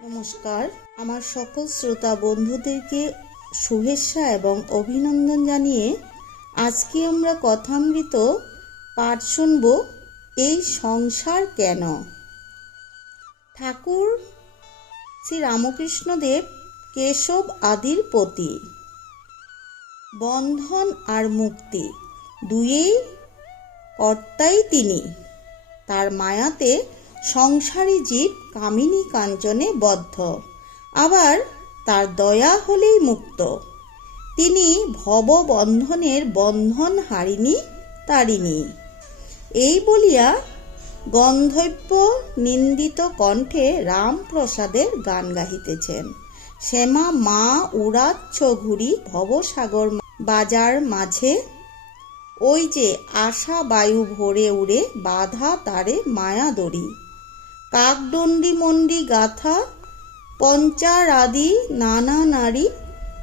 নমস্কার। আমার সকল শ্রোতা বন্ধুদেরকে শুভেচ্ছা এবং অভিনন্দন জানিয়ে আজকে আমরা কথামৃত পাঠ শুনব, এই সংসার কেন? ঠাকুর শ্রী রামকৃষ্ণদেব কেশব আদির পতি। বন্ধন আর মুক্তি দুয়েই কর্তাই তিনি। তার মায়াতে সংসারী জীব কামিনী কাঞ্চনে বদ্ধ। আবার তার দয়া হলেই মুক্ত। তিনি ভববন্ধনের বন্ধন হারিনি তারিনি এই বলিয়া গন্ধব্য নিন্দিত কণ্ঠে রামপ্রসাদের গান গাহিতেছেন। শ্যামা, মা উড়াচ্ছ ঘুরি ভবসাগর বাজার মাঝে ওই যে আশা বায়ু ভরে উড়ে বাধা তারে মায়া দড়ি কাকদণ্ডি মন্ডি গাথা, পঞ্চারাদি নানা নারী,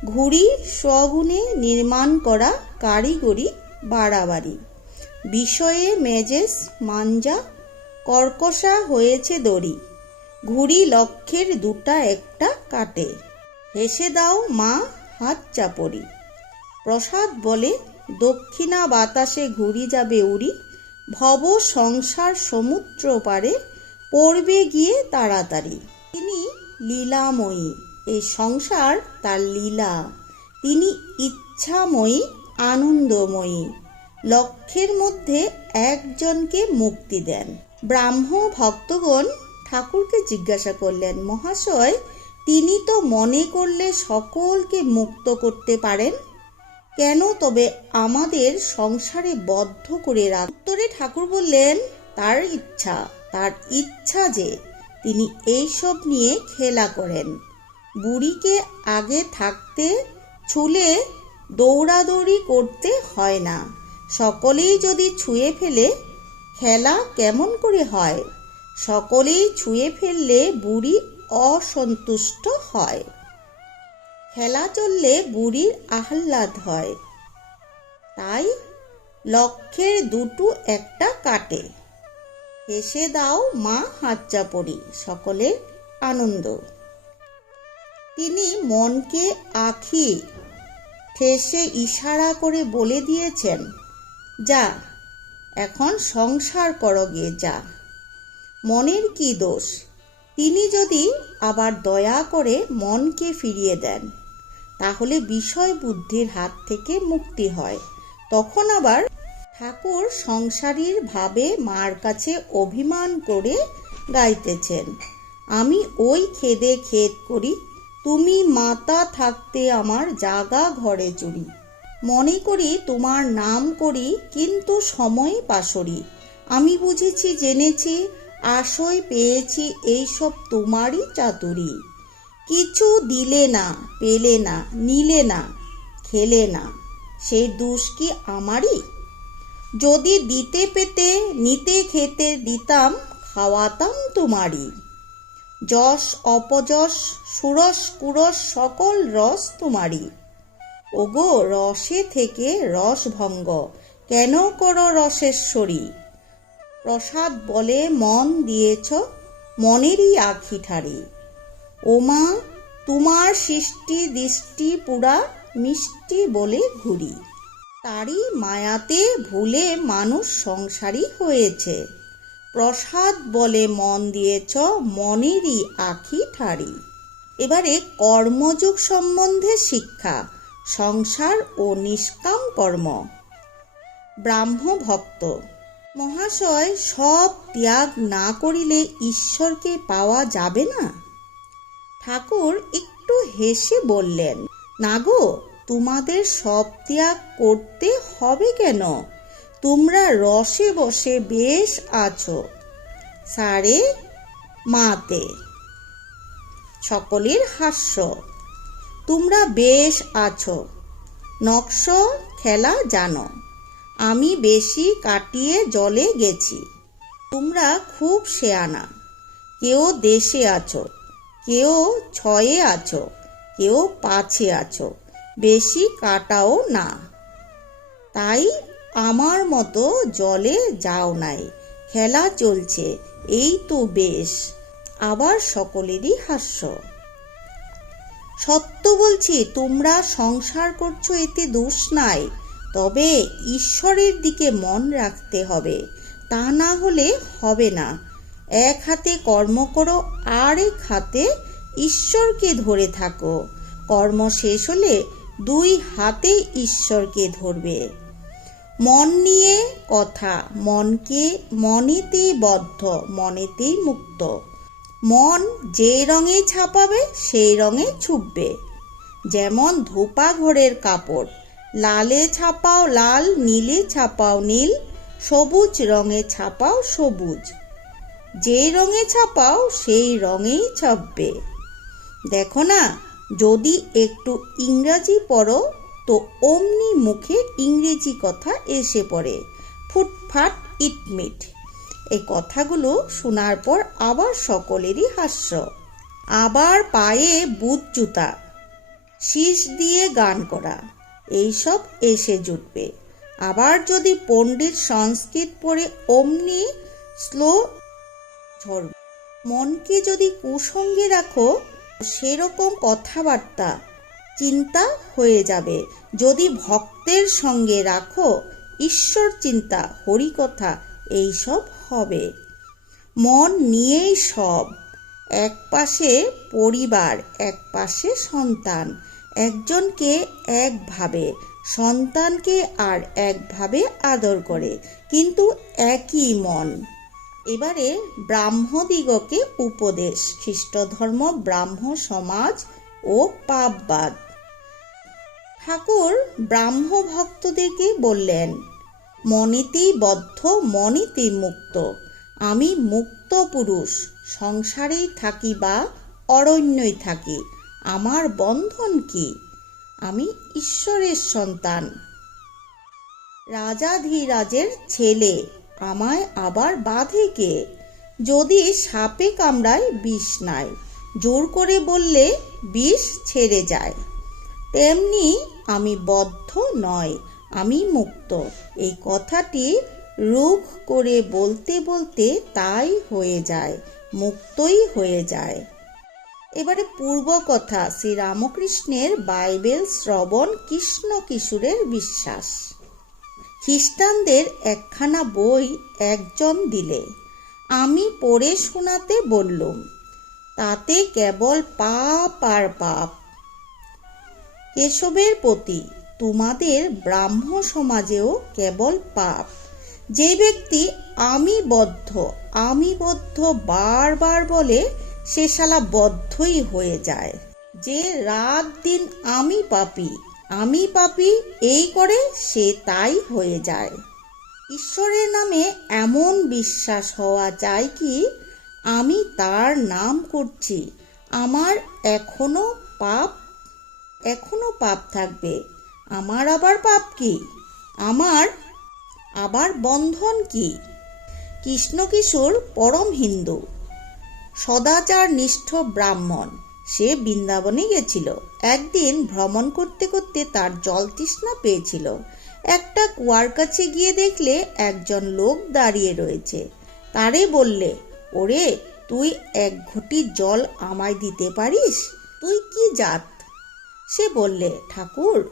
ঘুড়ি স্বগুণে নির্মাণ করা কারিগরি বাড়াবাড়ি। বিষয়ে মেজেস মাঞ্জা, কর্কশা হয়েছে দড়ি। ঘুড়ি লক্ষ্যের দুটা একটা কাটে। হেসে দাও মা হাত চাপড়ি। প্রসাদ বলে, দক্ষিণা বাতাসে ঘুরি যাবে উড়ি, ভব সংসার সমুদ্র পারে পড়বে গিয়ে তাড়াতাড়ি। তিনি লীলাময়ী। এই সংসার তার লীলা। তিনি ইচ্ছাময়ী, আনন্দময়ী। লক্ষ্যের মধ্যে একজনকে মুক্তি দেন। ব্রাহ্ম ভক্তগণ ঠাকুরকে জিজ্ঞাসা করলেন, মহাশয়, তিনি তো মনে করলে সকলকে মুক্ত করতে পারেন? কেন তবে আমাদের সংসারে বদ্ধ করে রাখ উত্তরে ঠাকুর বললেন, তার ইচ্ছা। তার ইচ্ছা যে তিনি এইসব নিয়ে খেলা করেন। বুড়িকে আগে থাকতে ছুলে দৌড়াদৌড়ি করতে হয় না। সকলেই যদি ছুঁয়ে ফেলে, খেলা কেমন করে হয়? সকলেই ছুঁয়ে ফেললে বুড়ি অসন্তুষ্ট হয়। খেলা চললে বুড়ির আহ্লাদ হয়। তাই লক্ষ্যের দুটো একটা কাটে। হেসে দাও মা হাত চাপড়ি সকলের আনন্দ। তিনি মনকে আখি ঠেসে ইশারা করে বলে দিয়েছেন, যা, এখন সংসার করো গিয়ে, যা। মনের কি দোষ? তিনি যদি আবার দয়া করে মনকে ফিরিয়ে দেন, তাহলে বিষয় বুদ্ধির হাত থেকে মুক্তি হয়। তখন আবার ঠাকুর সংসারীর ভাবে মার কাছে অভিমান করে গাইতেছেন। আমি ওই খেদে খেদ করি, তুমি মাতা থাকতে আমার জাগা ঘরে চুরি। মনে করি তোমার নাম করি, কিন্তু সময় পাশরি। আমি বুঝেছি, জেনেছি, আশয় পেয়েছি, এইসব তোমারই চাতুরি। কিছু দিলে না, পেলে না, নিলে না, খেলে না, সেই দোষ কি আমারই? যদি দিতে পেতে, নিতে খেতে দিতাম, খাওয়াতাম তোমারই। যশ, অপযশ, সুরস, কুরস, সকল রস তোমারই। ওগো, রসে থেকে রস ভঙ্গ, কেন করো রসেশ্বরী? প্রসাদ বলে মন দিয়েছ, মনেরই আখি ঠারি। ওমা, তোমার সৃষ্টি দৃষ্টি পুরা মিষ্টি বলে ঘুরি। তারই মায়াতে ভুলে মানুষ সংসারী হয়েছে। প্রসাদ বলে মন দিয়েছ মনেরই আখি ঠারি এবারে কর্মযোগ সম্বন্ধে শিক্ষা, সংসার ও নিষ্কাম কর্ম। ব্রাহ্ম ভক্ত, মহাশয়, সব ত্যাগ না করিলে ঈশ্বরকে পাওয়া যাবে না? ঠাকুর একটু হেসে বললেন, না গো তোমাদের সব ত্যাগ করতে হবে কেন? তোমরা রসে বসে বেশ আছো। সারে মাতে। সকলের হাস্য। তোমরা বেশ আছো। নকশ খেলা জানো। আমি বেশি কাটিয়ে জলে গেছি। তোমরা খুব শেয়ানা। কেউ দেশে আছো, কেউ ছয়ে আছো, কেউ পাছে আছো। বেশি কাটাও না। তাই আমার মতো জলে যাও নাই। খেলা চলছে, এই তো বেশ। আবার সকলেরই হাস্য। সত্য বলছি, তোমরা সংসার করছ, এতে দোষ নাই। তবে ঈশ্বরের দিকে মন রাখতে হবে। তা না হলে হবে না। এক হাতে কর্ম করো আর এক হাতে ঈশ্বরকে ধরে থাকো। কর্ম শেষ হলে দুই হাতে ঈশ্বরকে ধরবে। মন নিয়ে কথা, মনকে মনেতেই বদ্ধ মনেতেই মুক্ত। মন যে রঙে ছাপাবে, সেই রঙে ছুপবে। যেমন ধোপা ঘরের কাপড়, লালে ছাপাও লাল, নীলে ছাপাও নীল, সবুজ রঙে ছাপাও সবুজ। যে রঙে ছাপাও, সেই রঙেই ছাপবে। দেখো না যদি একটু ইংরাজি পড়ো, তো অমনি মুখে ইংরেজি কথা এসে পড়ে। ফুটফাট ইটমিট এই কথাগুলো শোনার পর আবার সকলেরই হাস্য। আবার পায়ে বুট জুতা, শীষ দিয়ে গান করা, এইসব এসে জুটবে। আবার যদি পণ্ডিত সংস্কৃত পড়ে, অমনি স্লো ঝরবে মনকে যদি কুসঙ্গে রাখো সেরকম কথাবার্তা চিন্তা হয়ে যাবে। যদি ভক্তের সঙ্গে রাখো, ঈশ্বর চিন্তা, হরিকথা, এইসব হবে। মন নিয়েই সব। এক পাশে পরিবার, এক পাশে সন্তান। একজনকে একভাবে সন্তানকে আর একভাবে আদর করে। কিন্তু একই মন। এবারে ব্রাহ্মদিগকে উপদেশ খ্রিস্ট ধর্ম ব্রাহ্ম সমাজ ও পাপবাদ। ঠাকুর ব্রাহ্ম ভক্তদেরকে বললেন মনেতেই বদ্ধ মনেতেই মুক্ত। আমি মুক্ত পুরুষ, সংসারেই থাকি বা অরণ্যই থাকি। আমার বন্ধন কি? আমি ঈশ্বরের সন্তান। রাজাধিরাজের ছেলে আমায় আবার বাঁধে কে? যদি সাপে কামড়ায় বিষ নাই, জোর করে বললে বিষ ছেড়ে যায়। তেমনি আমি বদ্ধ নয়, আমি মুক্ত। এই কথাটি রুখ করে বলতে বলতে তাই হয়ে যায়, মুক্তই হয়ে যায়। এবারে পূর্ব কথা শ্রী রামকৃষ্ণের বাইবেল শ্রবণ কৃষ্ণ কিশোরের বিশ্বাস। খ্রিস্টানদের একখানা বই একজন দিলে। আমি পড়ে শোনাতে বললুম, তাতে কেবল পাপ আর পাপ। কেশবের প্রতি তোমাদের ব্রাহ্ম সমাজেও কেবল পাপ। যে ব্যক্তি আমি বদ্ধ আমি বদ্ধ বারবার বলে সে শালা বদ্ধই হয়ে যায়। যে রাত দিন আমি পাপি আমি পাপি, এই করে সে তাই হয়ে যায়। ঈশ্বরের নামে এমন বিশ্বাস হওয়া যায় কি, আমি তার নাম করছি। আমার এখনও পাপ এখনও পাপ থাকবে। আমার আবার পাপ কি? আমার আবার বন্ধন কি? কৃষ্ণকিশোর পরম হিন্দু। সদাচার নিষ্ঠ ব্রাহ্মণ। সে বৃন্দাবনে গেছিল। একদিন ভ্রমণ করতে করতে তার জল তৃষ্ণা পেয়েছিল। একটা কুয়ার কাছে গিয়ে দেখলে একজন লোক দাঁড়িয়ে রয়েছে। তারে বললে, ওরে, তুই এক ঘটি জল আমায় দিতে পারিস? তুই কি জাত? সে বললে, ঠাকুর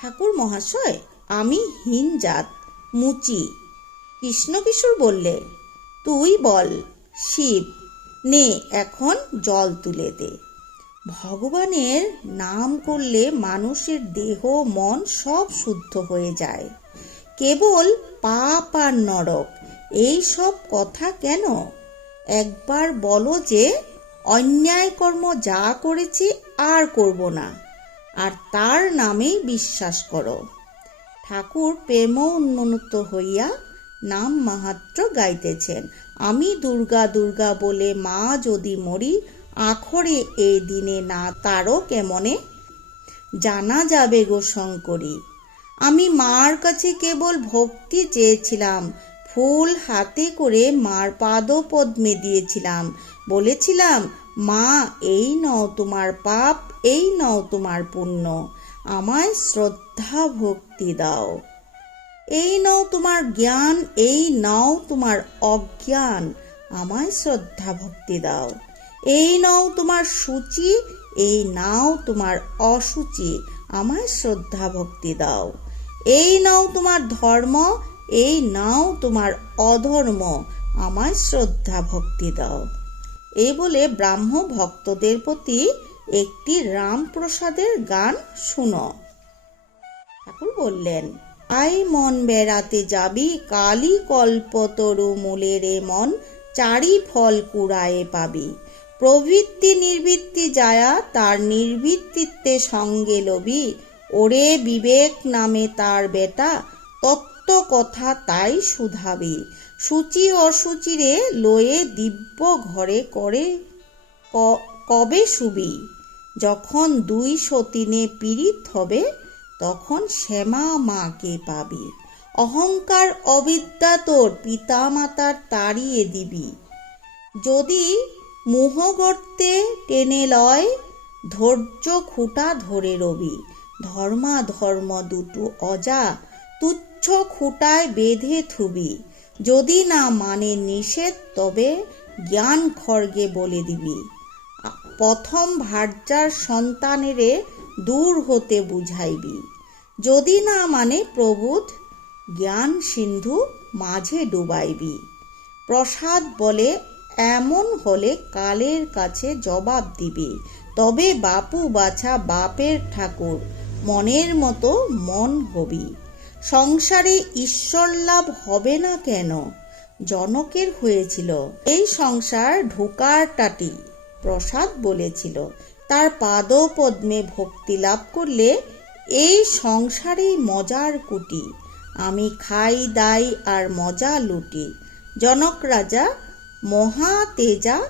ঠাকুর মহাশয়, আমি হীন জাত, মুচি। কৃষ্ণকিশোর বললে, তুই বল, শিব, নে, এখন জল তুলে দে। ভগবানের নাম করলে মানুষের দেহ, মন সব শুদ্ধ হয়ে যায়। কেবল পাপ আর নরক, এই সব কথা কেন? একবার বলো যে, অন্যায় কর্ম যা করেছি আর করব না, আর তার নামেই বিশ্বাস করো। ঠাকুর প্রেম উন্নত হইয়া নাম মাহাত্র গাইতেছেন। আমি দুর্গা দুর্গা বলে মা যদি মরি আখরে এই দিনে না তারও কেমনে? জানা যাবে গো শঙ্করী, আমি মার কাছে কেবল ভক্তি চেয়েছিলাম, ফুল হাতে করে মার পাদপদ্মে দিয়েছিলাম। বলেছিলাম, মা, এই নও তোমার পাপ, এই নও তোমার পুণ্য, আমায় শ্রদ্ধা ভক্তি দাও। এই নাও তোমার জ্ঞান, এই নাও তোমার অজ্ঞান, আমায় শ্রদ্ধা ভক্তি দাও। এই নাও তোমার সূচি, এই নাও তোমার অসুচি, আমায় শ্রদ্ধা ভক্তি দাও। এই নাও তোমার ধর্ম, এই নাও তোমার অধর্ম, আমায় শ্রদ্ধা ভক্তি দাও। এই বলে ব্রাহ্ম ভক্তদের প্রতি একটি রামপ্রসাদের গান শুনো। ঠাকুর বললেন, আই মন বেড়াতে যাবি কালী কল্পতরু মূলের মন, চারি ফল কুড়ায়ে পাবি। প্রবৃত্তি নির্বৃত্তি যায়া তার নির্বৃত্তিত্বে সঙ্গে লবি ওরে বিবেক নামে তার বেটা, তত্ত্ব কথা তাই শুধাবি সূচি অসুচিরে লয়ে দিব্য ঘরে করে কবে শুবি? যখন দুই সতীনে পীড়িত হবে, তখন শ্যামা মাকে পাবি। অহংকার অবিদ্যা তোর পিতা মাতার তাড়িয়ে দিবি। যদি মোহগর্তে টেনে লয়, ধৈর্য খুঁটা ধরে রবি। ধর্মা ধর্ম দুটো অজা, তুচ্ছ খুঁটায় বেঁধে থুবি। যদি না মানে নিষেধ, তবে জ্ঞান খড়গে বলে দিবি। প্রথম ভার্যার সন্তানেরে দূর হতে বুঝাইবি। যদি না মানে প্রবোধ, জ্ঞান সিন্ধু মাঝে ডুবাইবি। প্রসাদ বলে এমন হলে কালের কাছে জবাব দিবে। তবে বাপু বাছা বাপের ঠাকুর, মনের মতো মন হবি সংসারে ঈশ্বর লাভ হবে না কেন? জনকের হয়েছিল। এই সংসার ঢোকার টাটি, প্রসাদ বলেছিল। তার পাদপদ্মে ভক্তি লাভ করলে এই সংসারেই মজার কুটি। আমি খাই, দাই আর মজা লুটি। জনক রাজা মহা তেজা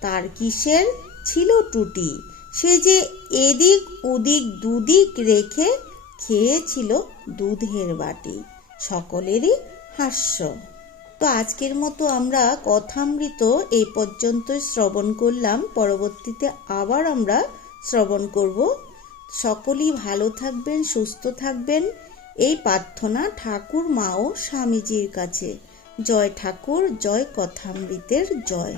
তার কিসের ছিল টুটি? সে যে এদিক ওদিক দুদিক রেখে খেয়েছিল দুধের বাটি। সকলেরই হাস্য। তো আজকের মতো আমরা কথামৃত এই পর্যন্তই শ্রবণ করলাম। পরবর্তীতে আবার আমরা শ্রবণ করব। সকলেই ভালো থাকবেন, সুস্থ থাকবেন। এই প্রার্থনা ঠাকুর মা ও স্বামীজির কাছে। জয় ঠাকুর জয় কথামৃতের জয়।